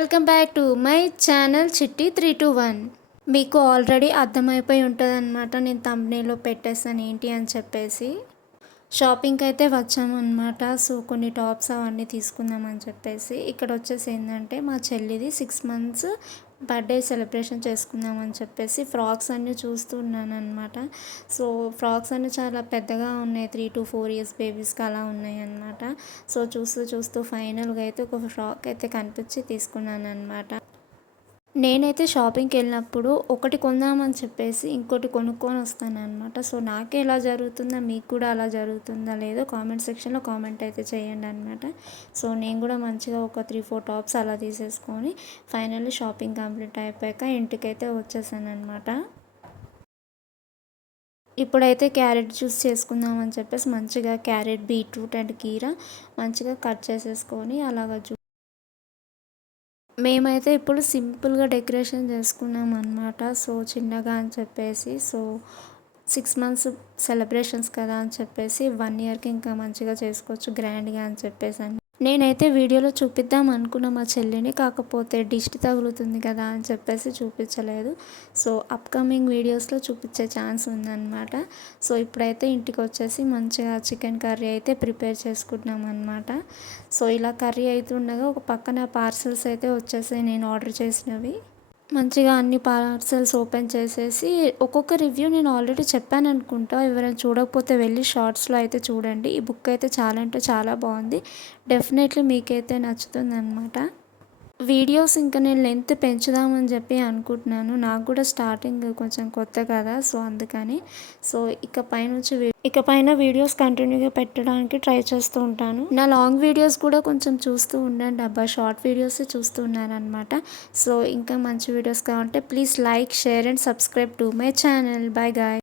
Welcome back to my channel చిట్టి 321. మీకు already అర్థమైపోయి ఉంటుందన్నమాట, నేను థంబ్నెయిల్లో పెట్టేసాను ఏంటి అని చెప్పేసి. షాపింగ్కి అయితే వచ్చామన్నమాట. సో కొన్ని టాప్స్ అవన్నీ తీసుకుందామని చెప్పేసి ఇక్కడ వచ్చేసి ఏంటంటే మా చెల్లిది 6 months బర్త్డే సెలబ్రేషన్ చేసుకుందామని చెప్పేసి ఫ్రాక్స్ అన్నీ చూస్తూ ఉన్నాను అనమాట. సో ఫ్రాక్స్ అన్నీ చాలా పెద్దగా ఉన్నాయి, 3 to 4 years బేబీస్కి అలా ఉన్నాయి అన్నమాట. సో చూస్తూ చూస్తూ ఫైనల్గా అయితే ఒక ఫ్రాక్ అయితే కనిపించి తీసుకున్నాను అనమాట. నేనైతే షాపింగ్కి వెళ్ళినప్పుడు ఒకటి కొందామని చెప్పేసి ఇంకోటి కొనుక్కొని వస్తానన్నమాట. సో నాకే ఎలా జరుగుతుందో మీకు కూడా అలా జరుగుతుందా లేదో కామెంట్ సెక్షన్లో కామెంట్ అయితే చేయండి అనమాట. సో నేను కూడా మంచిగా ఒక 3-4 టాప్స్ అలా తీసేసుకొని ఫైనల్లీ షాపింగ్ కంప్లీట్ అయిపోయాక ఇంటికైతే వచ్చేసాను అనమాట. ఇప్పుడైతే క్యారెట్ జ్యూస్ చేసుకుందామని చెప్పేసి మంచిగా క్యారెట్, బీట్రూట్ అండ్ కీరా మంచిగా కట్ చేసేసుకొని అలాగ మేమైతే ఇప్పుడు సింపుల్గా డెకరేషన్ చేసుకున్నాం అనమాట. సో చిన్నగా అని చెప్పేసి, సో 6 months సెలబ్రేషన్స్ కదా అని చెప్పేసి 1 yearకి ఇంకా మంచిగా చేసుకోవచ్చు గ్రాండ్గా అని చెప్పేసి నేనైతే వీడియోలో చూపిద్దాం అనుకున్న మా చెల్లిని, కాకపోతే దిష్టి తగులుతుంది కదా అని చెప్పేసి చూపించలేదు. సో అప్కమింగ్ వీడియోస్లో చూపించే ఛాన్స్ ఉందన్నమాట. సో ఇప్పుడైతే ఇంటికి వచ్చేసి మంచిగా చికెన్ కర్రీ అయితే ప్రిపేర్ చేసుకుంటున్నాం అనమాట. సో ఇలా కర్రీ అవుతుండగా ఒక పక్కన పార్సల్స్ అయితే వచ్చేసాయి నేను ఆర్డర్ చేసినవి. మంచిగా అన్ని పార్సల్స్ ఓపెన్ చేసేసి ఒక్కొక్క రివ్యూ నేను ఆల్రెడీ చెప్పాను అనుకుంటా. ఎవరైనా చూడకపోతే వెళ్ళి షార్ట్స్లో అయితే చూడండి. ఈ బుక్ అయితే చాలా అంటే చాలా బాగుంది. డెఫినెట్లీ మీకైతే నచ్చుతుంది అనమాట. వీడియోస్ ఇంకా నేను లెంత్ పెంచుదామని చెప్పి అనుకుంటున్నాను. నాకు కూడా స్టార్టింగ్ కొంచెం కొత్త కదా, సో అందుకని. సో ఇకపైన వీడియోస్ కంటిన్యూగా పెట్టడానికి ట్రై చేస్తూ ఉంటాను. నా లాంగ్ వీడియోస్ కూడా కొంచెం చూస్తూ ఉండండి అబ్బా, షార్ట్ వీడియోస్ చూస్తూ ఉన్నారనమాట. సో ఇంకా మంచి వీడియోస్ కావాలంటే please like, share and subscribe to my channel. By guy.